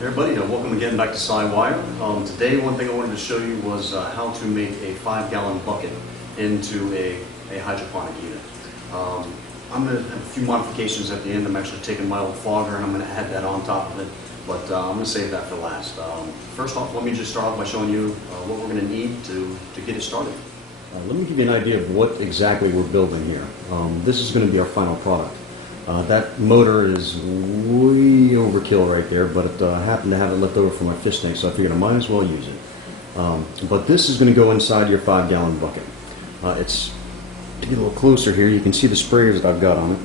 Hey everybody, welcome again back to SciWire. Today one thing I wanted to show you was how to make a 5-gallon bucket into a hydroponic unit. I'm going to have a few modifications at the end. I'm actually taking my old fogger and I'm going to add that on top of it, but I'm going to save that for last. First off, let me just start off by showing you what we're going to need to get it started. Let me give you an idea of what exactly we're building here. This is going to be our final product. That motor is way overkill right there, but I happen to have it left over from my fish tank, so I figured I might as well use it. But this is going to go inside your 5-gallon bucket. To get a little closer here, you can see the sprayers that I've got on it.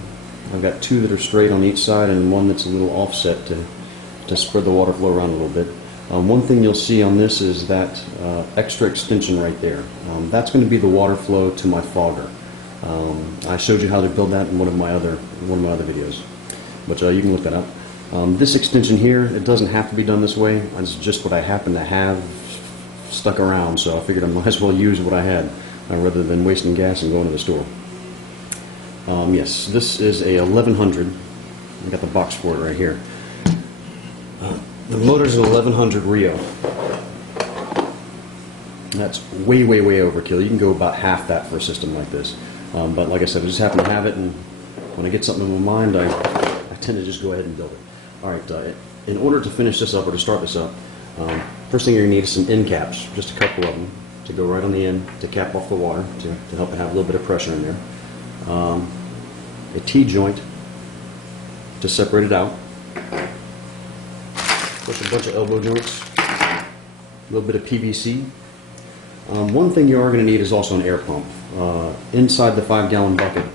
I've got two that are straight on each side and one that's a little offset to spread the water flow around a little bit. One thing you'll see on this is that extra extension right there. That's going to be the water flow to my fogger. I showed you how to build that in one of my other videos, but you can look that up. This extension here, it doesn't have to be done this way. It's just what I happen to have stuck around, so I figured I might as well use what I had rather than wasting gas and going to the store. Yes, this is a 1100. I got the box for it right here. The motor's an 1100 Rio. That's way overkill. You can go about half that for a system like this. But like I said, I just happen to have it, and when I get something in my mind, I tend to just go ahead and build it. Alright, in order to finish this up, or to start this up, first thing you're going to need is some end caps, just a couple of them, to go right on the end to cap off the water, to help it have a little bit of pressure in there. A T-joint to separate it out. Push a bunch of elbow joints, a little bit of PVC. One thing you are going to need is also an air pump. Inside the 5-gallon bucket,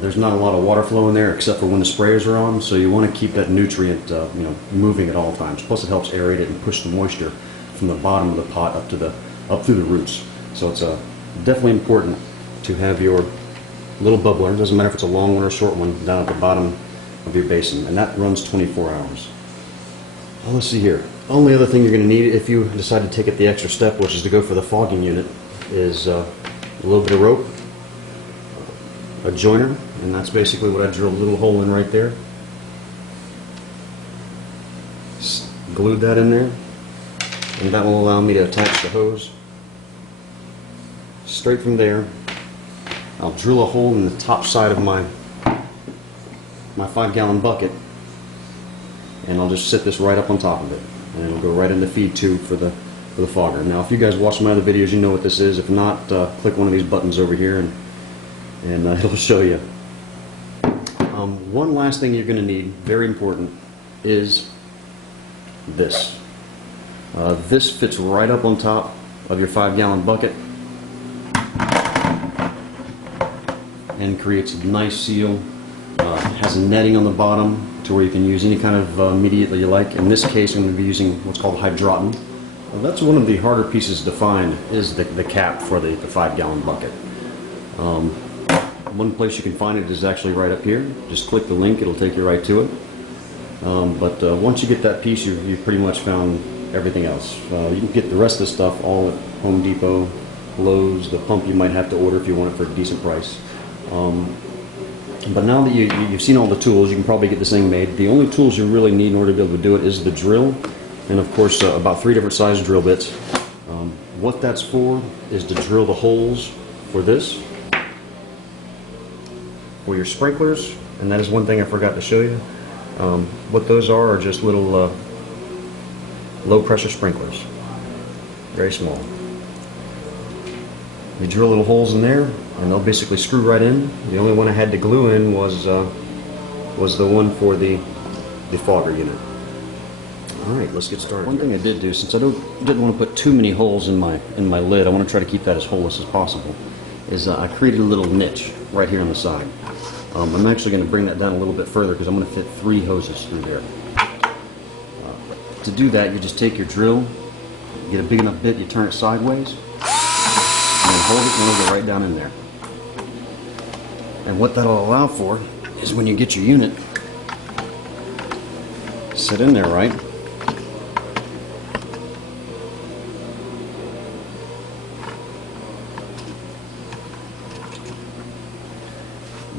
there's not a lot of water flow in there except for when the sprayers are on, so you want to keep that nutrient moving at all times. Plus it helps aerate it and push the moisture from the bottom of the pot up through the roots. So it's definitely important to have your little bubbler, it doesn't matter if it's a long one or a short one, down at the bottom of your basin, and that runs 24 hours. Well, let's see here. Only other thing you're going to need if you decide to take it the extra step, which is to go for the fogging unit, is a little bit of rope, a joiner, and that's basically what I drilled a little hole in right there. Glued that in there, and that will allow me to attach the hose. Straight from there, I'll drill a hole in the top side of my 5-gallon bucket, and I'll just set this right up on top of it, and it'll go right in the feed tube for the fogger. Now, if you guys watch my other videos, you know what this is. If not, click one of these buttons over here, and it'll show you. One last thing you're going to need, very important, is this. This fits right up on top of your 5-gallon bucket and creates a nice seal. Has a netting on the bottom to where you can use any kind of media that you like. In this case, I'm going to be using what's called hydroponic. That's one of the harder pieces to find, is the cap for the 5-gallon bucket. One place you can find it is actually right up here. Just click the link, it'll take you right to it. But once you get that piece, you've pretty much found everything else. You can get the rest of the stuff all at Home Depot, Lowe's. The pump you might have to order if you want it for a decent price. But now that you've seen all the tools, you can probably get this thing made. The only tools you really need in order to be able to do it is the drill, and of course about 3 different size drill bits. What that's for is to drill the holes for this, for your sprinklers, and that is one thing I forgot to show you. What those are just little low pressure sprinklers, very small. You drill little holes in there, and they'll basically screw right in. The only one I had to glue in was the one for the fogger unit. Alright, let's get started. One thing I did do, since I didn't want to put too many holes in my lid, I want to try to keep that as holeless as possible, is I created a little niche right here on the side. I'm actually going to bring that down a little bit further because I'm going to fit 3 hoses through there. To do that, you just take your drill, get a big enough bit, you turn it sideways, and then hold it, and it'll go right down in there. And what that'll allow for is when you get your unit set in there right,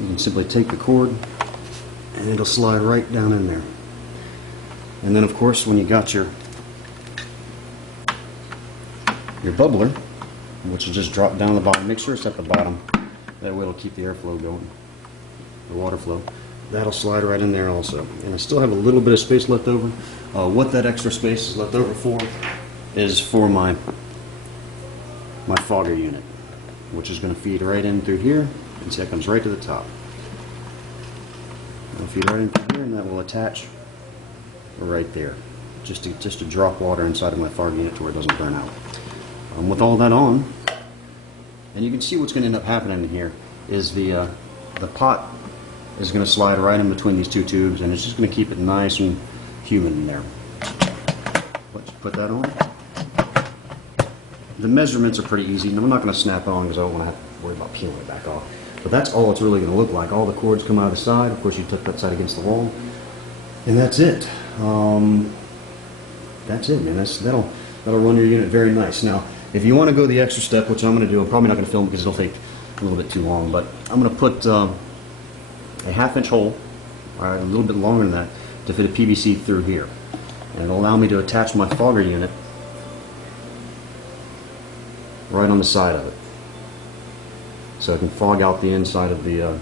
you can simply take the cord and it'll slide right down in there. And then of course when you got your bubbler, which will just drop down the bottom, make sure it's at the bottom, that way it'll keep the airflow going, the water flow. That'll slide right in there also. And I still have a little bit of space left over. What that extra space is left over for is for my fogger unit, which is going to feed right in through here, and see, it comes right to the top. It'll feed right in through here, and that will attach right there, just to drop water inside of my fogger unit to where it doesn't burn out. With all that on, and you can see what's going to end up happening in here is the pot is going to slide right in between these two tubes, and it's just going to keep it nice and humid in there. Let's put that on. The measurements are pretty easy, and I'm not going to snap on because I don't want to have to worry about peeling it back off. But that's all it's really going to look like. All the cords come out of the side. Of course, you tuck that side against the wall, and that's it. That's it, man. That'll run your unit very nice. Now, if you want to go the extra step, which I'm going to do, I'm probably not going to film because it'll take a little bit too long, but I'm going to put a 1/2 inch hole, or a little bit longer than that, to fit a PVC through here. And it'll allow me to attach my fogger unit right on the side of it, so I can fog out the inside of the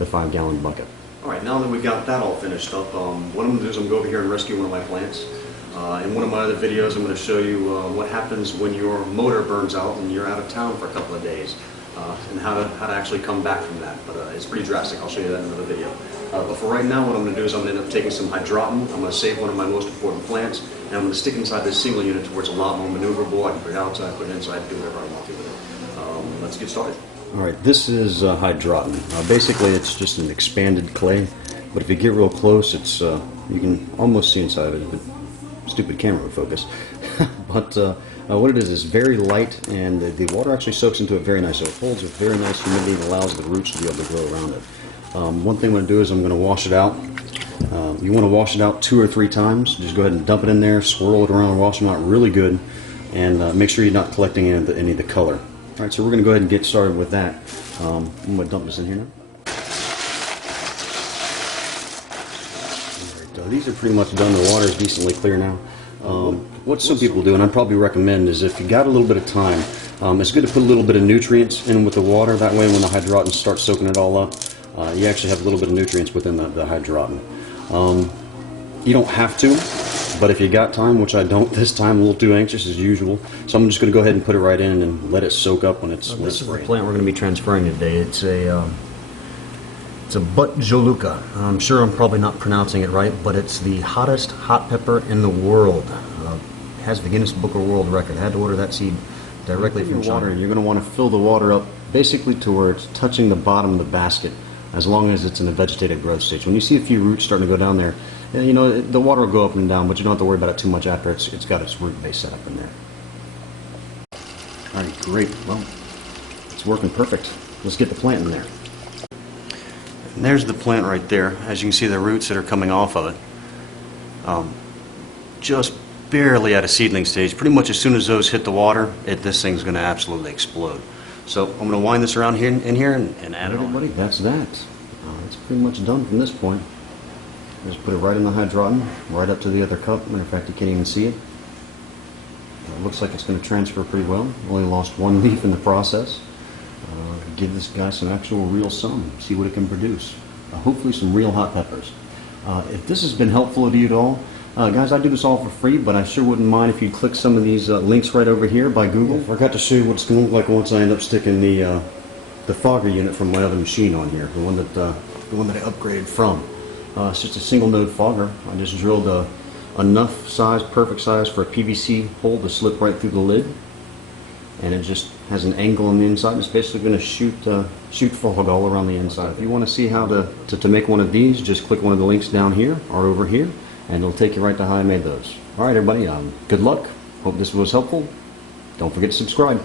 5-gallon bucket. Alright, now that we've got that all finished up, what I'm going to do is I'm going to go over here and rescue one of my plants. In one of my other videos, I'm going to show you what happens when your motor burns out and you're out of town for a couple of days, and how to actually come back from that. But it's pretty drastic. I'll show you that in another video. But for right now, what I'm going to do is I'm going to end up taking some hydroponic. I'm going to save one of my most important plants, and I'm going to stick inside this single unit to where it's a lot more maneuverable. I can put it outside, put it inside, do whatever I want to with it. Let's get started. Alright, this is hydroponic. Basically, it's just an expanded clay, but if you get real close, it's you can almost see inside of it. Stupid camera would focus. But what it is very light, and the water actually soaks into it very nice. So it holds with very nice humidity and allows the roots to be able to grow around it. One thing I'm going to do is I'm going to wash it out. You want to wash it out 2 or 3 times. Just go ahead and dump it in there, swirl it around, wash them out really good, and make sure you're not collecting any of the color. Alright, so we're going to go ahead and get started with that. I'm going to dump this in here now. These are pretty much done. The water is decently clear now. What some people do, and I'd probably recommend, is if you got a little bit of time, it's good to put a little bit of nutrients in with the water. That way when the hydroponic starts soaking it all up, you actually have a little bit of nutrients within the hydroponic. You don't have to, but if you got time, which I don't this time, a little too anxious as usual, so I'm just going to go ahead and put it right in and let it soak up when it's This is the plant we're going to be transferring today. It's a butt joluca. I'm sure I'm probably not pronouncing it right, but it's the hottest hot pepper in the world. It has the Guinness Book of World Record. I had to order that seed directly from China. And you're going to want to fill the water up basically to where it's touching the bottom of the basket, as long as it's in a vegetative growth stage. When you see a few roots starting to go down there, you know, the water will go up and down, but you don't have to worry about it too much after it's got its root base set up in there. Alright, great. Well, it's working perfect. Let's get the plant in there. And there's the plant right there. As you can see, the roots that are coming off of it. Just barely at a seedling stage. Pretty much as soon as those hit the water, this thing's going to absolutely explode. So I'm going to wind this around here and add it on. Everybody, that's that. It's pretty much done from this point. Just put it right in the hydroponic, right up to the other cup. Matter of fact, you can't even see it. It looks like it's going to transfer pretty well. Only lost 1 leaf in the process. Give this guy some actual real sun, see what it can produce. Hopefully some real hot peppers. If this has been helpful to you at all, guys, I do this all for free, but I sure wouldn't mind if you'd click some of these links right over here by Google. I forgot to show you what it's going to look like once I end up sticking the fogger unit from my other machine on here, the one that I upgraded from. It's just a single node fogger. I just drilled enough size, perfect size for a PVC hole to slip right through the lid. And it just has an angle on the inside. It's basically going to shoot fog all around the inside. If you want to see how to make one of these, just click one of the links down here or over here, and it'll take you right to how I made those. Alright everybody, good luck. Hope this was helpful. Don't forget to subscribe.